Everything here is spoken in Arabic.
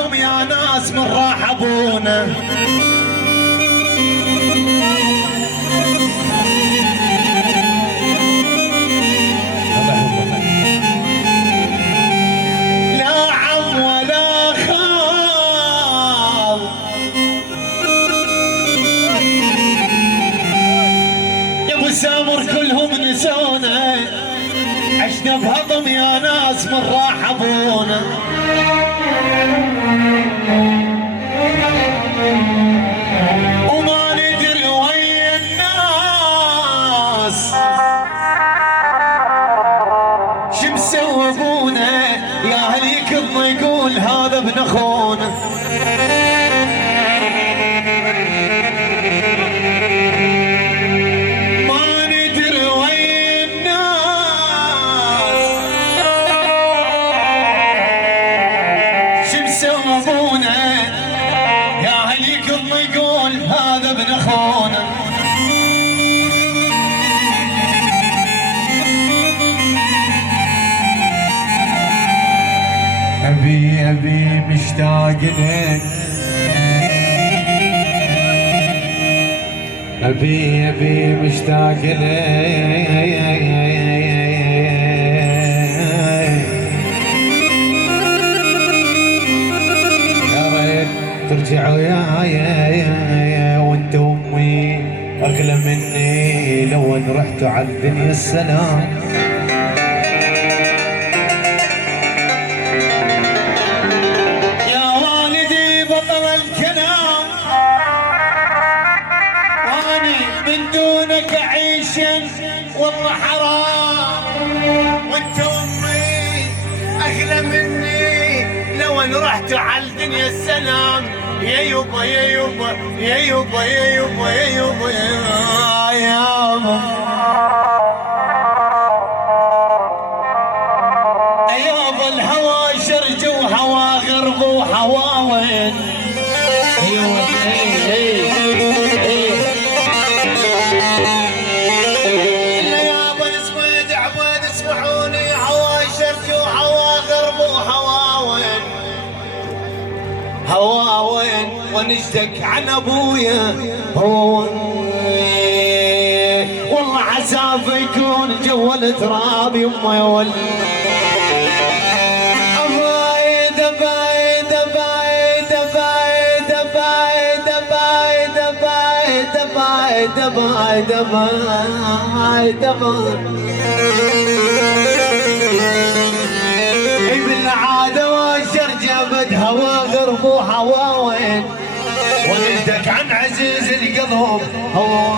بهضم يا ناس من راح ابونا. لا عم ولا خال يا ابو سامر كلهم نسونا، عشنا بهضم يا ناس من راح ابونا. وما ندري ويا الناس شو مسوي ابونا، يا هل يكظ يقول هذا ابن اخونا. أبي مشتاق لك، أبي مشتاق لك، يا ريت ترجع وياي وانت أمي أغلى مني، لو ان رحتوا على الدنيا السلام. والله حرام وانت امي اغلى مني، لو ان رحت على الدنيا السلام. يا يبا يا يبا يا يبا يا يبا يا يبا يا يابا يابا. الهوى شرق وهوى غرب وهوى وين. هوا وين ونشتك عن ابويا هو والله عساف يكون جو التراب يما يا ولد. بايد بايد بايد بايد بايد بايد بايد بايد بايد بايد بايد بالعاده والشرجه بد هوا غرب وهوا وين ونشتك عن عزيز القلب هو